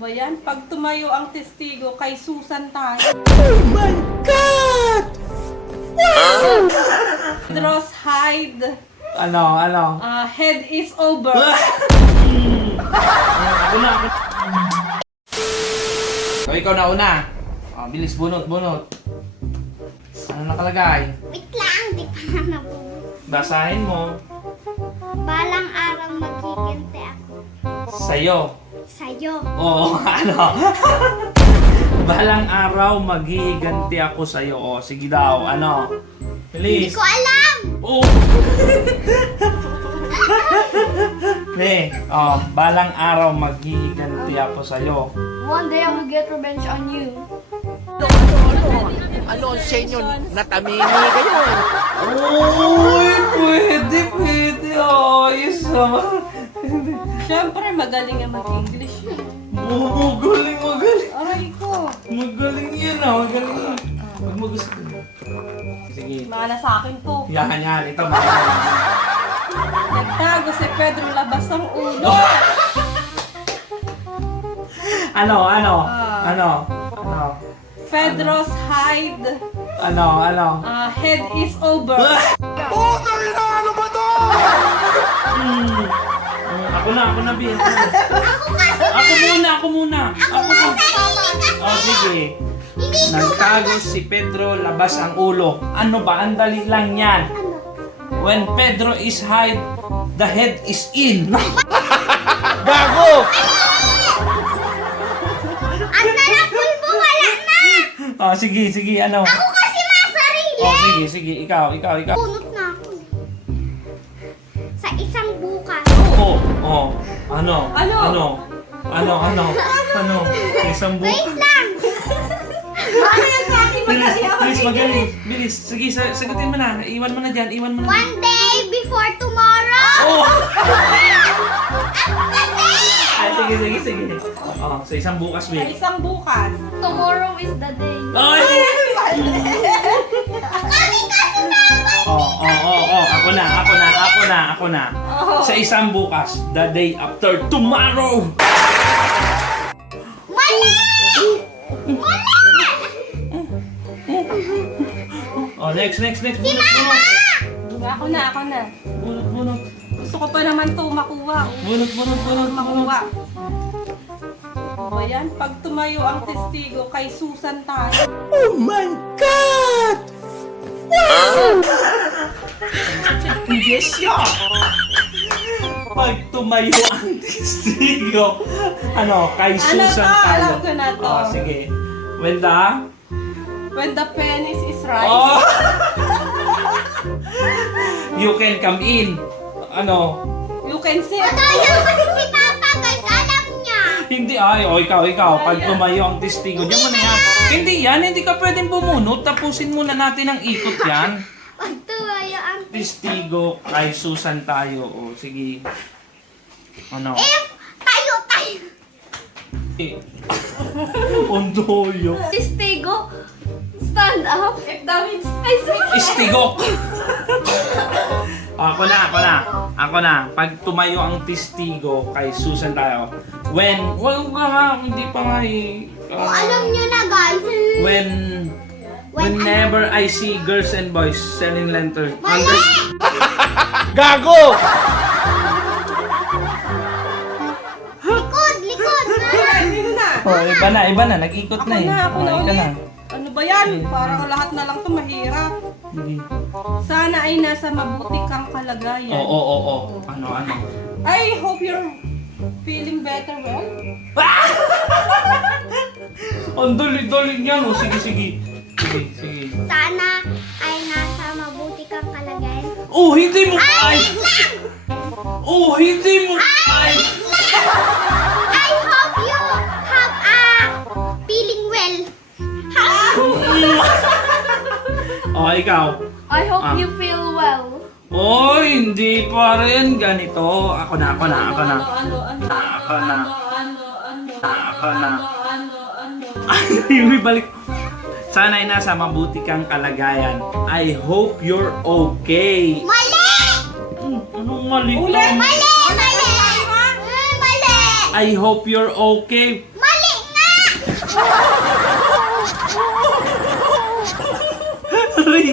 ba yan? Pag tumayo ang testigo, kay Susan tayo. Oh my God! Wow! Pedro's hide. Ano? Head is over. Ako na. So, ikaw na una. Bilis, bunot. Ano nakalagay? Wait lang, di pa nabuo. Basahin mo. Balang araw maghiganti ako Sa'yo. sa'yo. Oo, ano? Balang araw maghihiganti ako sa'yo. O, sige daw, ano? Hindi Bilis. ko alam! Oh! Balang araw maghihiganti ako sa'yo. One day I will get revenge on you. Ano ang senyo? Natamini kayo. Uy, pwede. Ayos naman. Siyempre, magaling nga mag-English yun. Magaling. Aray ko. Magaling yan, magaling yan. Pag mo gusto. Sige. Mana sa akin to. Yan. Ito, magaling. Nagtago si Pedro labas ng ulo. Ano? Pedro's hide. Ano? Head is over. Ano ba to? Ako na, Bi. Ako muna. Oh, sige. Nagtago si Pedro, labas ang ulo. Ano ba? Ang dali lang yan. When Pedro is hide, the head is in. Gago! Ang narapul mo, wala na! Oh, sige, ano? Ako kasi masarili! Oh, sige, ikaw. Punot na ako. Sa isang bukas. Oh. Ano? Isang Wait buka. lang! Ano yan sa akin? Madali ako. Bilis, magaling. Bilis. Sige, sagutin mo na. Iwan mo na dyan. One day before tomorrow! Oh! Ako kasi! Sige. Oh, sa isang bukas, Sa Bi. isang bukas. Tomorrow is the day. Ay! Ako na. Oh. Sa isang bukas, the day after tomorrow. Mali! Oh, next. Ako na. Bunot. Gusto ko pa naman to makuha. Bunot. Makuha. Ano ba yan? Pag tumayo ang testigo, kay Susan tayo. Oh my God! Yes, Pag tumayo ang testigo, kay Susan to? tayo. Alam ko na to. Oh, sige. When the penis is right. Oh! You can come in. You can sit. Ayaw kasi si Papa guys, alam niya. Hindi, ikaw. Pag tumayo ang testigo, diyan mo na yan. Hindi ka pwedeng bumunot. Tapusin muna natin ang ikot yan. Pag tumayo ang Testigo, kay Susan tayo. O, sige. Ano? tayo. Ondoyo. Testigo, stand up. If that means Istigo! Ako na. Pag tumayo ang testigo, kay Susan tayo. Hindi pa nga Alam niyo na guys. Whenever I see girls and boys selling lantern. Gago! Likod. Hindi na. Oh, iba na. Nag-ikot na eh. Ako na Oh, ika ulit. na. Ano ba yan? Parang lahat na lang to mahirap. Sige. Sana ay nasa mabuti kang kalagayan. Oo. Ano? I hope you're feeling better, well? Ang dali niyan. Oh, sige. Sana ay nasa mabuti kang kalagayan. Oh, hindi mo ay! I hope you have a feeling well. Oh, ikaw. I hope Ah. you feel well. Oh, hindi pa rin ganito. Ako na. Yung balik. Sana ay nasa mabuti kang kalagayan. I hope you're okay. Mali! Anong mali? Ulit! Mali! I hope you're okay.